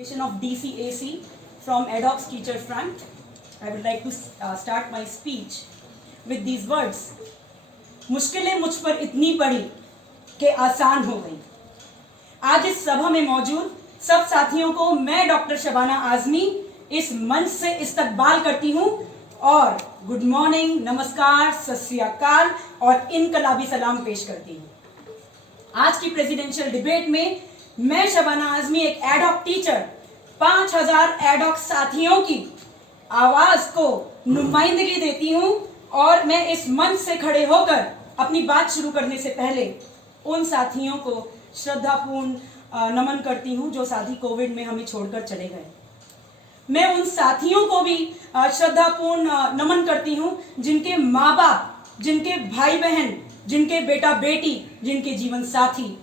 Of DCAC from Ad Hoc Teacher Front. I would like to start my speech with these words. मुश्किलें मुझ पर इतनी पड़ी कि आसान हो गई। आज इस सभा में मौजूद सब साथियों को मैं डॉक्टर शबाना आजमी इस मंच से इस्तकबाल करती हूँ और गुड मॉर्निंग, नमस्कार, सत श्री अकाल और इनकलाबी सलाम पेश करती हूँ। आज की प्रेसिडेंशियल डिबेट में मैं शबाना आजमी एक एडहॉक टीचर 5000 एडहॉक साथियों की आवाज को नुमाइंदगी देती हूं और मैं इस मंच से खड़े होकर अपनी बात शुरू करने से पहले उन साथियों को श्रद्धापूर्ण नमन करती हूं जो साथी कोविड में हमें छोड़कर चले गए। मैं उन साथियों को भी श्रद्धापूर्ण नमन करती हूं जिनके माँ बाप, जिनके भाई बहन, जिनके बेटा बेटी, जिनके जीवन साथी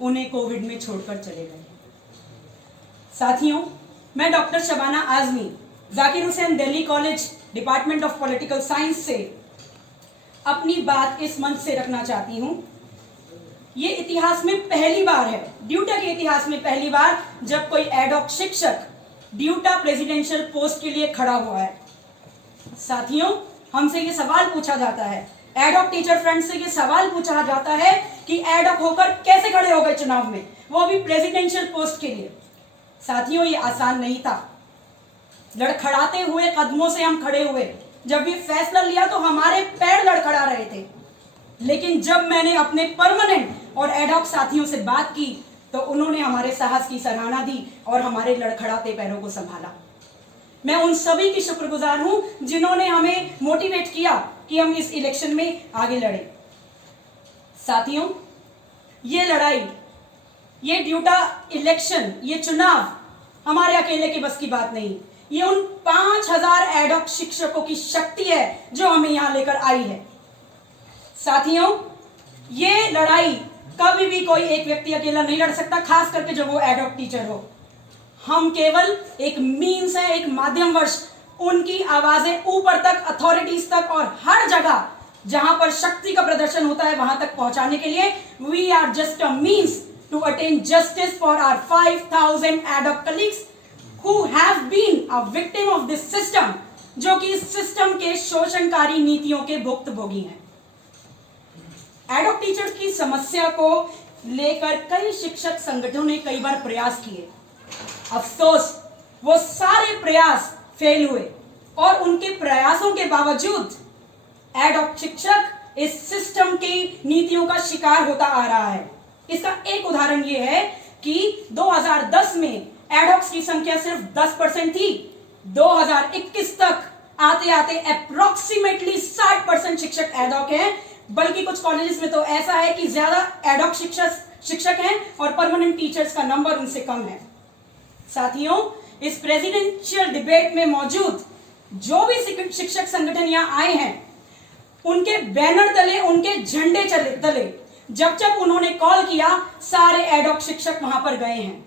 उन्हें कोविड में छोड़कर चले गए। साथियों, मैं doctor Shabana Azmi Zakir Hussain Delhi college department of political science से अपनी बात इस मंच से रखना चाहती हूं। ये इतिहास में पहली बार है, ड्यूटा के इतिहास में पहली बार जब कोई एडहॉक शिक्षक ड्यूटा प्रेसिडेंशियल पोस्ट के लिए खड़ा हुआ है। साथियों, हमसे ये सवाल पूछा जाता है, एडहॉक टीचर फ्रंट से ये सवाल पूछा जाता है कि एडहॉक होकर कैसे खड़े हो गए चुनाव में, वो भी प्रेसिडेंशियल पोस्ट के लिए। साथियों, ये आसान नहीं था। लड़खड़ाते हुए कदमों से हम खड़े हुए। जब ये फैसला लिया तो हमारे पैर लड़खड़ा रहे थे, लेकिन जब मैंने अपने परमानेंट और एडहॉक साथियों से बात की तो उन्होंने हमारे साहस की सराहना दी और हमारे लड़खड़ाते पैरों को संभाला। मैं उन सभी की शुक्रगुजार हूं जिन्होंने हमें मोटिवेट किया कि हम इस इलेक्शन में आगे लड़े। साथियों, ये लड़ाई, ये ड्यूटा इलेक्शन, ये चुनाव हमारे अकेले के बस की बात नहीं। ये उन 5000 एडहॉक शिक्षकों की शक्ति है जो हमें यहां लेकर आई है। साथियों, ये लड़ाई कभी भी कोई एक व्यक्ति अकेला नहीं लड़ सकता, खास करके जब वो एडहॉक टीचर हो। हम केवल एक मीन्स है, एक माध्यमवश उनकी आवाजें ऊपर तक, अथॉरिटीज तक और हर जगह जहां पर शक्ति का प्रदर्शन होता है वहां तक पहुंचाने के लिए we are just a means to attain justice for our 5000 ad hoc colleagues who have been a victim of this system, जो कि इस सिस्टम के शोषणकारी नीतियों के भुक्तभोगी हैं। एडहॉक टीचर्स की समस्या को लेकर कई शिक्षक संगठनों ने कई बार प्रयास किए। अफसोस, वो सारे प्रयास फेल हुए और उनके प्रयासों के बावजूद एडहॉक शिक्षक इस सिस्टम की नीतियों का शिकार होता आ रहा है। इसका एक उदाहरण यह है कि 2010 में एडहॉक्स की संख्या सिर्फ 10% थी। 2021 तक आते आते अप्रोक्सीमेटली 60% शिक्षक एडहॉक हैं, बल्कि कुछ कॉलेजेस में तो ऐसा है कि ज्यादा एडहॉक शिक्षक हैं और परमानेंट टीचर्स का नंबर उनसे कम है। साथियों, इस प्रेसिडेंशियल डिबेट में मौजूद जो भी शिक्षक संगठन यहां आए हैं, उनके बैनर तले, उनके झंडे तले जब जब उन्होंने कॉल किया, सारे एडहॉक शिक्षक वहां पर गए हैं,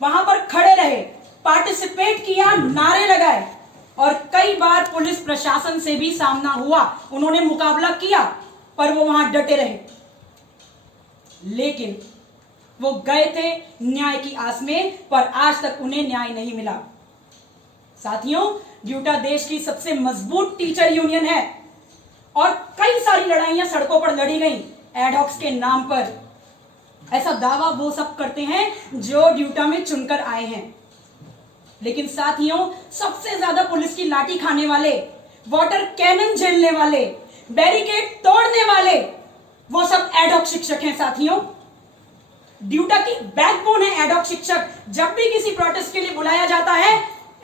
वहां पर खड़े रहे, पार्टिसिपेट किया, नारे लगाए और कई बार पुलिस प्रशासन से भी सामना हुआ। उन्होंने मुकाबला किया पर वो वहां डटे रहे, लेकिन वो गए थे न्याय की आस में, पर आज तक उन्हें न्याय नहीं मिला। साथियों, ड्यूटा देश की सबसे मजबूत टीचर यूनियन है और कई सारी लड़ाइयां सड़कों पर लड़ी गई एडहॉक्स के नाम पर। ऐसा दावा वो सब करते हैं जो ड्यूटा में चुनकर आए हैं, लेकिन साथियों, सबसे ज्यादा पुलिस की लाठी खाने वाले, वाटर कैनन झेलने वाले, बैरिकेड तोड़ने वाले, वो सब एडहॉक शिक्षक हैं। साथियों, ड्यूटा की बैकबोन है एडहॉक शिक्षक। जब भी किसी प्रोटेस्ट के लिए बुलाया जाता है,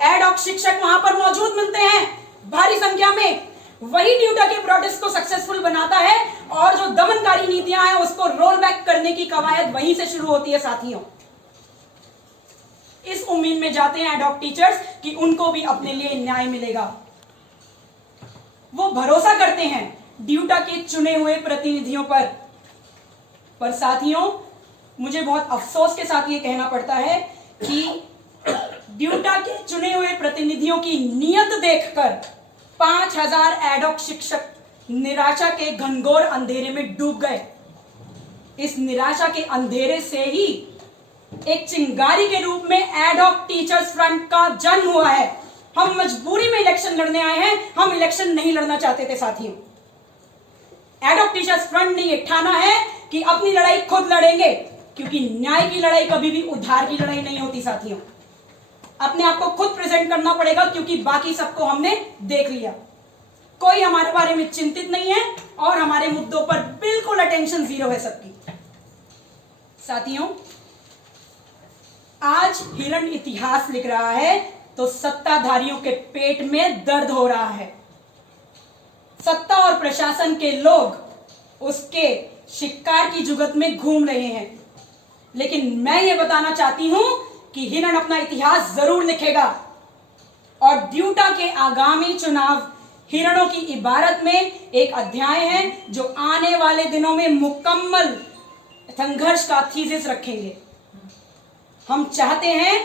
एडहॉक शिक्षक वहां पर मौजूद मिलते हैं भारी संख्या में। वही ड्यूटा के प्रोटेस्ट को सक्सेसफुल बनाता है और जो दमनकारी नीतियां हैं उसको रोल बैक करने की कवायद वहीं से शुरू होती है। साथियों, इस उम्मीद में जाते हैं एडहॉक टीचर्स कि उनको भी अपने लिए न्याय मिलेगा। वो भरोसा करते हैं ड्यूटा के चुने हुए प्रतिनिधियों पर साथियों, मुझे बहुत अफसोस के साथ ये कहना पड़ता है कि ड्यूटा के चुने हुए प्रतिनिधियों की नीयत देखकर 5000 एडहॉक शिक्षक निराशा के घनघोर अंधेरे में डूब गए। इस निराशा के अंधेरे से ही एक चिंगारी के रूप में एडहॉक टीचर्स फ्रंट का जन्म हुआ है। हम मजबूरी में इलेक्शन लड़ने आए हैं, हम इलेक्शन नहीं लड़ना चाहते थे साथियों। एडहॉक टीचर्स फ्रंट ने यह ठाना है कि अपनी लड़ाई खुद लड़ेंगे, क्योंकि न्याय की लड़ाई कभी भी उधार की लड़ाई नहीं होती साथियों। अपने आप को खुद प्रेजेंट करना पड़ेगा, क्योंकि बाकी सबको हमने देख लिया। कोई हमारे बारे में चिंतित नहीं है और हमारे मुद्दों पर बिल्कुल अटेंशन जीरो है सबकी। साथियों, आज हिरण इतिहास लिख रहा है तो सत्ताधारियों के पेट में दर्द हो रहा है। सत्ता और प्रशासन के लोग उसके शिकार की जुगत में घूम रहे हैं। लेकिन मैं ये बताना चाहती हूं कि हिरण अपना इतिहास जरूर लिखेगा और ड्यूटा के आगामी चुनाव हिरणों की इबारत में एक अध्याय है जो आने वाले दिनों में मुकम्मल संघर्ष का थीसिस रखेंगे। हम चाहते हैं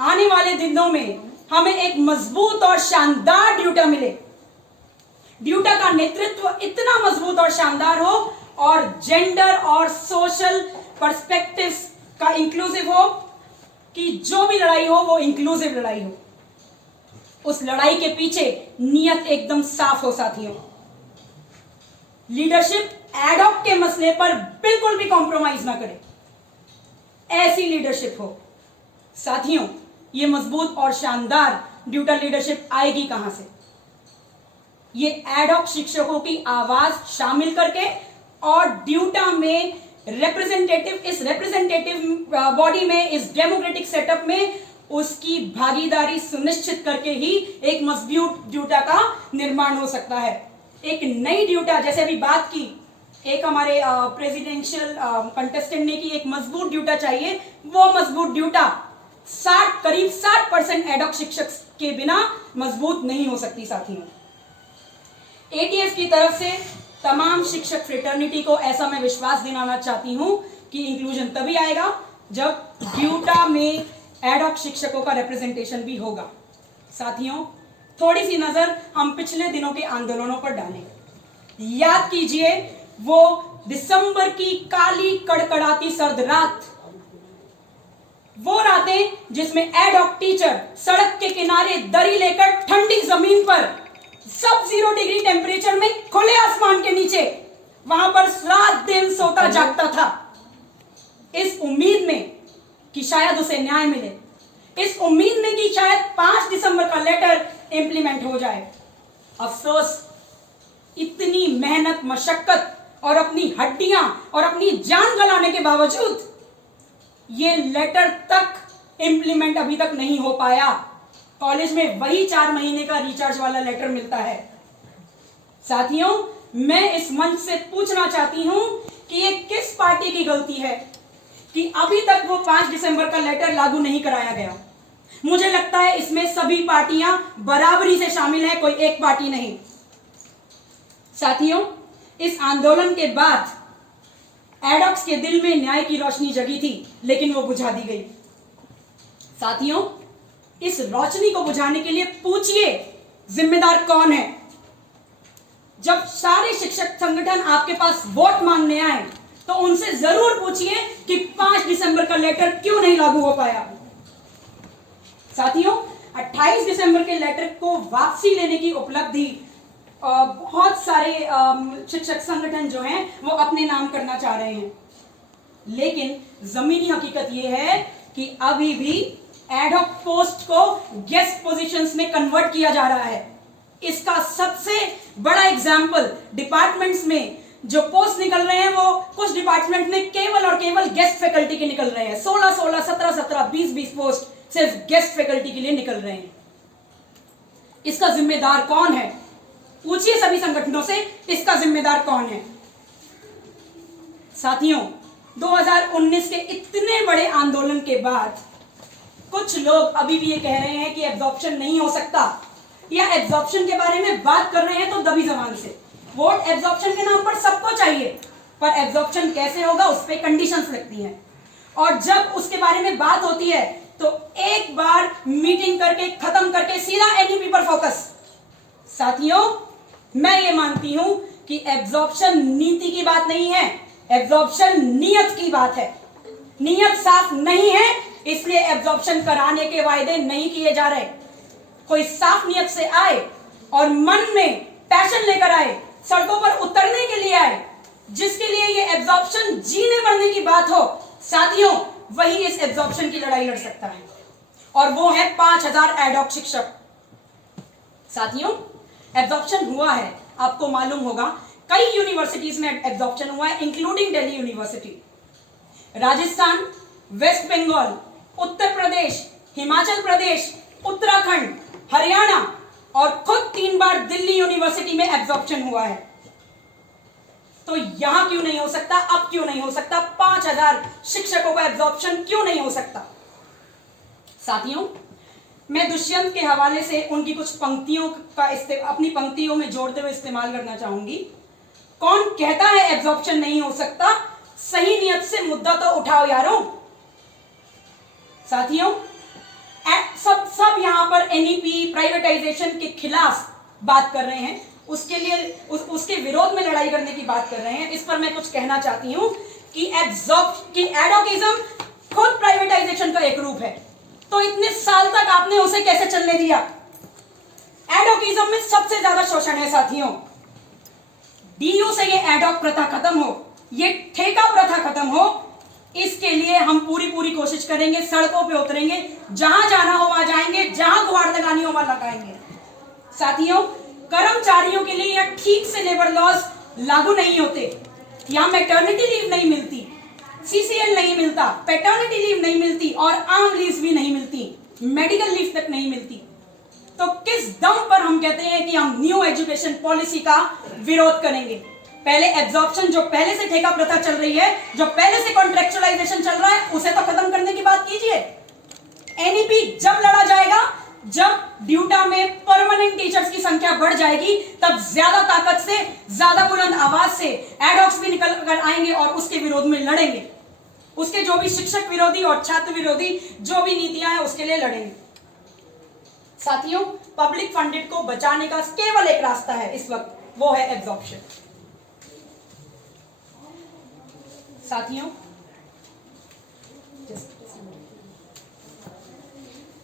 आने वाले दिनों में हमें एक मजबूत और शानदार ड्यूटा मिले। ड्यूटा का नेतृत्व इतना मजबूत और शानदार हो और जेंडर और सोशल पर्सपेक्टिव्स का इंक्लूसिव हो, कि जो भी लड़ाई हो वो इंक्लूसिव लड़ाई हो। उस लड़ाई के पीछे नियत एकदम साफ हो साथियों। लीडरशिप एडहॉक के मसले पर बिल्कुल भी कॉम्प्रोमाइज ना करे, ऐसी लीडरशिप हो। साथियों, ये मजबूत और शानदार ड्यूटा लीडरशिप आएगी कहां से? ये एडहॉक शिक्षकों की आवाज शामिल करके और ड्यूटा में इस रिप्रेजेंटेटिव बॉडी में, इस डेमोक्रेटिक सेटअप में उसकी भागीदारी सुनिश्चित करके ही एक मजबूत ड्यूटा का निर्माण हो सकता है। एक नई ड्यूटा, जैसे अभी बात की, एक हमारे प्रेसिडेंशियल कंटेस्टेंट ने की एक मजबूत ड्यूटा चाहिए। वो मजबूत ड्यूटा करीब 60% एडहॉक शिक्षक के बिना मजबूत नहीं हो सकती साथियों। एटीएफ की तरफ से तमाम शिक्षक फ्रेटर्निटी को ऐसा मैं विश्वास दिलाना चाहती हूं कि इंक्लूजन तभी आएगा जब ड्यूटा में एडहॉक शिक्षकों का रिप्रेजेंटेशन भी होगा। साथियों, थोड़ी सी नजर हम पिछले दिनों के आंदोलनों पर डालें। याद कीजिए वो दिसंबर की काली कड़कड़ाती सर्द रात, वो रातें जिसमें एडहॉक टीचर सड़क के किनारे दरी लेकर ठंडी जमीन पर sub-0 डिग्री टेम्परेचर में खुले आसमान के नीचे वहां पर रात दिन सोता जागता था, इस उम्मीद में कि शायद उसे न्याय मिले, इस उम्मीद में कि शायद 5 दिसंबर का लेटर इंप्लीमेंट हो जाए। अफसोस, इतनी मेहनत मशक्कत और अपनी हड्डियां और अपनी जान गलाने के बावजूद ये लेटर तक इंप्लीमेंट अभी तक नहीं हो पाया। कॉलेज में वही 4 महीने का रिचार्ज वाला लेटर मिलता है। साथियों, मैं इस मंच से पूछना चाहती हूं कि ये किस पार्टी की गलती है कि अभी तक वो 5 दिसंबर का लेटर लागू नहीं कराया गया। मुझे लगता है इसमें सभी पार्टियां बराबरी से शामिल हैं, कोई एक पार्टी नहीं। साथियों, इस आंदोलन के बाद एडहॉक्स के दिल में न्याय की रोशनी जगी थी, लेकिन वो बुझा दी गई। साथियों, इस रोशनी को बुझाने के लिए पूछिए जिम्मेदार कौन है। जब सारे शिक्षक संगठन आपके पास वोट मांगने आए तो उनसे जरूर पूछिए कि 5 दिसंबर का लेटर क्यों नहीं लागू हो पाया। साथियों, 28 दिसंबर के लेटर को वापसी लेने की उपलब्धि बहुत सारे शिक्षक संगठन जो हैं वो अपने नाम करना चाह रहे हैं, लेकिन जमीनी हकीकत यह है कि अभी भी एडहॉक पोस्ट को गेस्ट पोजीशंस में कन्वर्ट किया जा रहा है। इसका सबसे बड़ा एग्जाम्पल डिपार्टमेंट्स में जो पोस्ट निकल रहे हैं वो कुछ डिपार्टमेंट में केवल और केवल गेस्ट फैकल्टी के निकल रहे हैं। 16-16, 17-17, 20-20 पोस्ट सिर्फ गेस्ट फैकल्टी के लिए निकल रहे हैं। इसका जिम्मेदार कौन है? पूछिए सभी संगठनों से, इसका जिम्मेदार कौन है? साथियों, 2019 के इतने बड़े आंदोलन के बाद कुछ लोग अभी भी ये कह रहे हैं कि एब्जॉर्प्शन नहीं हो सकता, या एब्जॉर्प्शन के बारे में बात कर रहे हैं तो दबी जबान से। वोट एब्जॉर्प्शन के नाम पर सबको चाहिए, पर एब्जॉर्प्शन कैसे होगा उस पर कंडीशंस लगती हैं, और जब उसके बारे में बात होती है तो एक बार मीटिंग करके खत्म करके सीधा एनईपी पर फोकस। साथियों, मैं ये मानती हूं कि एब्जॉर्प्शन नीति की बात नहीं है, एब्जॉर्प्शन नियत की बात है। नीयत साफ नहीं है, इसलिए एब्जॉर्प्शन कराने के वायदे नहीं किए जा रहे। कोई साफ नीयत से आए और मन में पैशन लेकर आए, सड़कों पर उतरने के लिए आए, जिसके लिए ये एब्जॉर्प्शन जीने मरने की बात हो, साथियों, वही इस एब्जॉर्प्शन की लड़ाई लड़ सकता है। और वो है 5000 एडॉक शिक्षक। साथियों, एब्जॉर्प्शन हुआ है, आपको मालूम होगा, कई यूनिवर्सिटीज में एब्जॉर्प्शन हुआ है, इंक्लूडिंग दिल्ली यूनिवर्सिटी। राजस्थान, वेस्ट बंगाल, उत्तर प्रदेश, हिमाचल प्रदेश, उत्तराखंड, हरियाणा और खुद 3 बार दिल्ली यूनिवर्सिटी में एब्जॉर्प्शन हुआ है। तो यहां क्यों नहीं हो सकता? अब क्यों नहीं हो सकता? 5000 शिक्षकों का एब्जॉर्प्शन क्यों नहीं हो सकता? साथियों, मैं दुष्यंत के हवाले से उनकी कुछ पंक्तियों का अपनी पंक्तियों में जोड़ते हुए इस्तेमाल करना चाहूंगी। कौन कहता है एब्जॉर्प्शन नहीं हो सकता? सही नियत से मुद्दा तो उठाओ यारों। साथियों, सब यहां पर एनईपी प्राइवेटाइजेशन के खिलाफ बात कर रहे हैं, उसके लिए उसके विरोध में लड़ाई करने की बात कर रहे हैं। इस पर मैं कुछ कहना चाहती हूं कि एडोकिज्म खुद प्राइवेटाइजेशन का एक रूप है। तो इतने साल तक आपने उसे कैसे चलने दिया? एडोकिज्म में सबसे ज्यादा शोषण है साथियों। डीयू से ये एडॉक प्रथा खत्म हो, ये ठेका प्रथा खत्म हो, इसके लिए हम पूरी कोशिश करेंगे, सड़कों पे उतरेंगे, जहां जाना हो वहां जाएंगे, जहां गुहार लगानी हो वहां लगाएंगे। साथियों, कर्मचारियों के लिए यह ठीक से लेबर लॉज लागू नहीं होते। यहां मैटरनिटी लीव नहीं मिलती, सीसीएल नहीं मिलता, पैटर्निटी लीव नहीं मिलती और आर्म लीव भी नहीं मिलती, मेडिकल लीव तक नहीं मिलती। तो किस दम पर हम कहते हैं कि हम न्यू एजुकेशन पॉलिसी का विरोध करेंगे? पहले एब्जॉर्प्शन, जो पहले से ठेका प्रथा चल रही है, जो पहले से कॉन्ट्रेक्चुअलाइजेशन चल रहा है, उसे तो खत्म करने की बात कीजिए। एनईपी जब लड़ा जाएगा, जब ड्यूटा में परमानेंट टीचर्स की संख्या बढ़ जाएगी, तब ज्यादा ताकत से, ज्यादा बुलंद आवाज से एडॉक्स भी निकल कर आएंगे और उसके विरोध में लड़ेंगे। उसके जो भी शिक्षक विरोधी और छात्र विरोधी जो भी नीतियां हैं, उसके लिए लड़ेंगे। साथियों, पब्लिक फंडेड को बचाने का केवल एक रास्ता है इस वक्त, वो है एब्जॉर्प्शन। साथियों,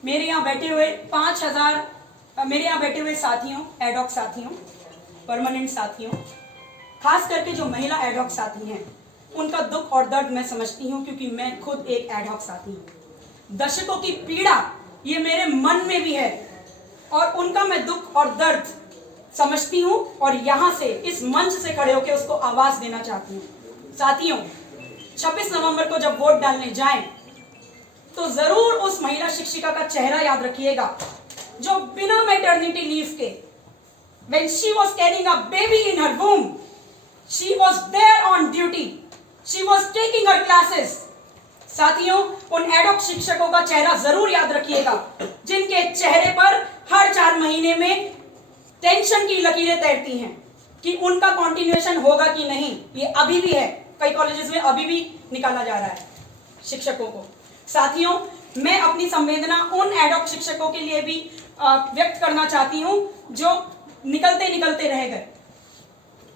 मेरे यहां बैठे हुए 5000 मेरे यहां बैठे हुए साथियों, एडॉक साथियों, परमानेंट साथियों, खास करके जो महिला एडॉक साथी हैं, उनका दुख और दर्द मैं समझती हूं, क्योंकि मैं खुद एक एडॉक साथी हूं। दर्शकों की पीड़ा ये मेरे मन में भी है और उनका मैं दुख और दर्द समझती हूं और यहां से, इस मंच से खड़े होकर उसको आवाज देना चाहती हूं। साथियों, 26 नवंबर को जब वोट डालने जाएं, तो जरूर उस महिला शिक्षिका का चेहरा याद रखिएगा जो बिना मैटरनिटी लीव के, when she was carrying a baby in her womb, she was there on duty, she was taking her classes। साथियों, उन एडॉक शिक्षकों का चेहरा जरूर याद रखिएगा जिनके चेहरे पर हर 4 महीने में टेंशन की लकीरें तैरती हैं कि उनका कंटिन्यूएशन होगा कि नहीं। ये अभी भी है, कई कॉलेजेस में अभी भी निकाला जा रहा है शिक्षकों को। साथियों, मैं अपनी संवेदना उन एडॉक शिक्षकों के लिए भी व्यक्त करना चाहती हूं जो निकलते निकलते रह गए,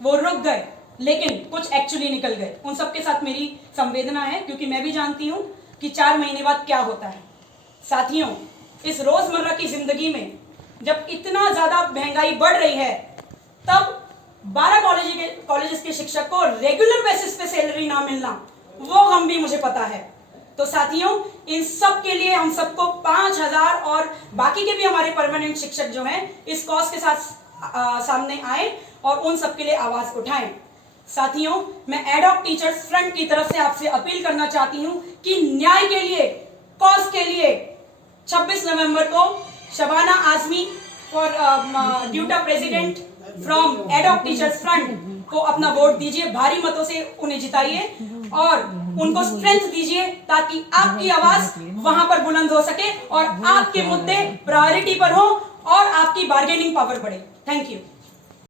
वो रुक गए, लेकिन कुछ एक्चुअली निकल गए। उन सबके साथ मेरी संवेदना है, क्योंकि मैं भी जानती हूं कि 4 महीने बाद क्या होता है। साथियों, इस रोजमर्रा की जिंदगी में जब इतना ज्यादा महंगाई बढ़ रही है, तब 12 कॉलेजेस के शिक्षक को रेगुलर बेसिस पे सैलरी ना मिलना, वो गम भी मुझे पता है। तो साथियों, इन सब के लिए हम सबको 5000 और बाकी के भी हमारे परमानेंट शिक्षक जो हैं, इस कॉज के साथ सामने आए और उन सब के लिए आवाज उठाएं। साथियों, मैं एडॉक टीचर्स फ्रंट की तरफ से आपसे अपील करना चाहती हूं कि न्याय के लिए, कॉज के लिए 26 नवंबर को शबाना आजमी और DUTA president from ad hoc teachers front को अपना वोट दीजिए, भारी मतों से उन्हें जिताइए और उनको स्ट्रेंथ दीजिए, ताकि आपकी आवाज वहां पर बुलंद हो सके और आपके मुद्दे प्रायोरिटी पर हो और आपकी बार्गेनिंग पावर बढ़े। Thank you.